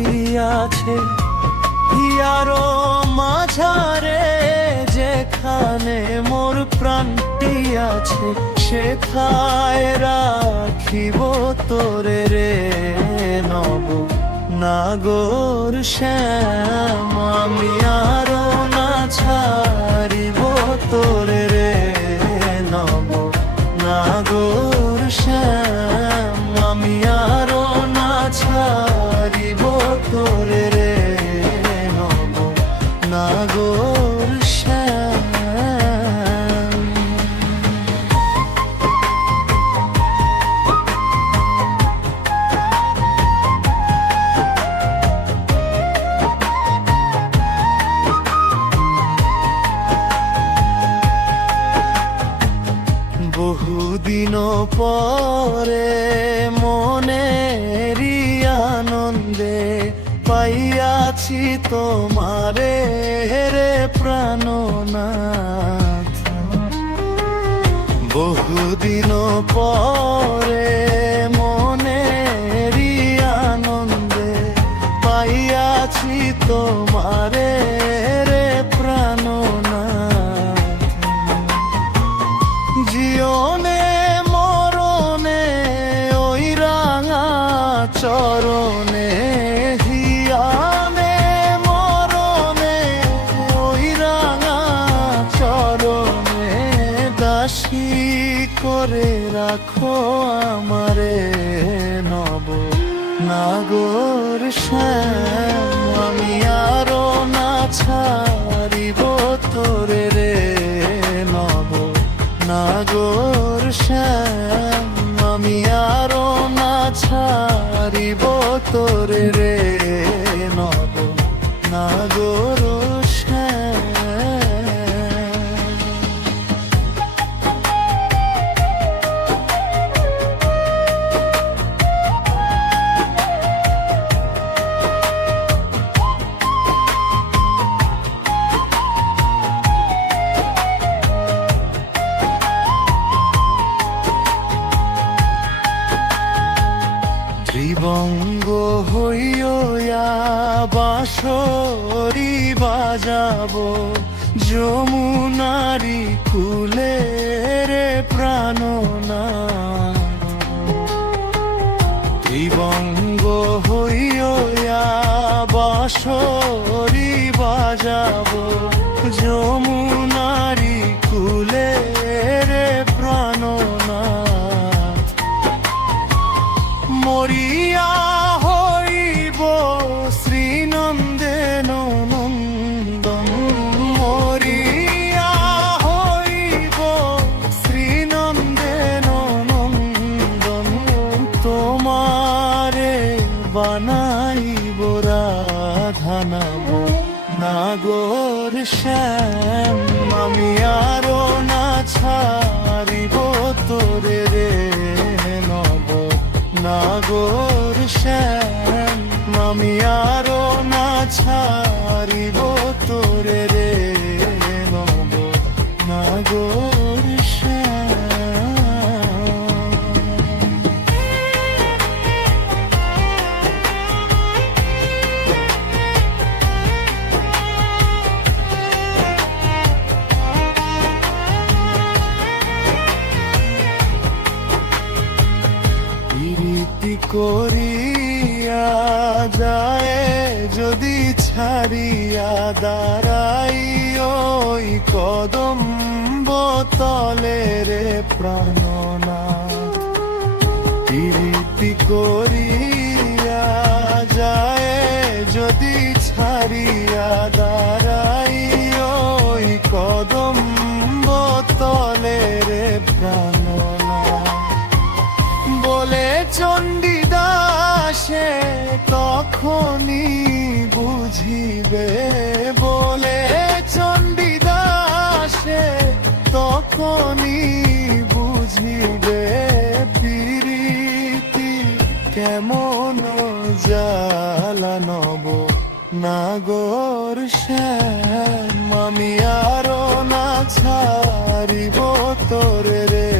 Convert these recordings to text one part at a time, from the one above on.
মাটি আছে হিয়ারো মাঝারে, যেখানে মোর প্রাণটি আছে সেথায় রাখিব তোরে রে নব নাগর শ্যাম। আমি আরো না ছাড়িব তোরে রে নব নাগর শ্যাম। আমি আরো না ছাড়িব তোরে রে নব নাগর শ্যাম। বহুদিন পরে মনেরই আনন্দে পাইয়াছি তোমারে রে প্রাণনাথ। বহুদিন পরে মনেরই আনন্দে পাইয়াছি তোমারে রে প্রাণনাথ। জীবনে মরণে ওই রাঙা চরণে, হিয়ানে মরণে ওই রাঙা চরণে, দাসী করে রাখো আমারে নব নাগর শ্যাম। আমি আরো না ছাড়িব তোরে রে নব নাগর শ্যাম। আমি আরো না ছাড়িব তোরে রে নব নাগর শ্যাম। ত্রিবঙ্গ হইয়া বাঁশরি বাজাবো যমুনারি কুলে রে প্রাণনাথ। ত্রিবঙ্গ হইয়া বাঁশরি বাজাবো যমুনারি কুলে রে প্রাণনাথ। মরিয়া হইব শ্রীনন্দে নন্দন, মরিয়া হইব শ্রীনন্দে নন্দন। তোমারে বানাইব রাধানাব নাগর শ্যাম। আমি আরো না ছাড়িব তোরে রে নব নাগর শ্যাম। আমি আরো না ছাড়িব তোরে রে নব নাগর শ্যাম। প্রীতি করিয়া যায় যদি ছাড়িয়া দাঁড়াই ওই কদম্ব তলে রে প্রাণনাথ। প্রীতি করিয়া যায় যদি ছাড়িয়া দাঁড়াই ওই কদম্ব তলে রে প্রাণনাথ। বলে চণ্ডীদাসে তখনই বুঝিবে, বলে চণ্ডীদাসে তখনই বুঝিবে প্রীতি কেমন জ্বালা নব নাগর শ্যাম। আমি আরো না ছাড়িব তোরে রে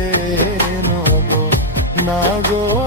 নব নাগর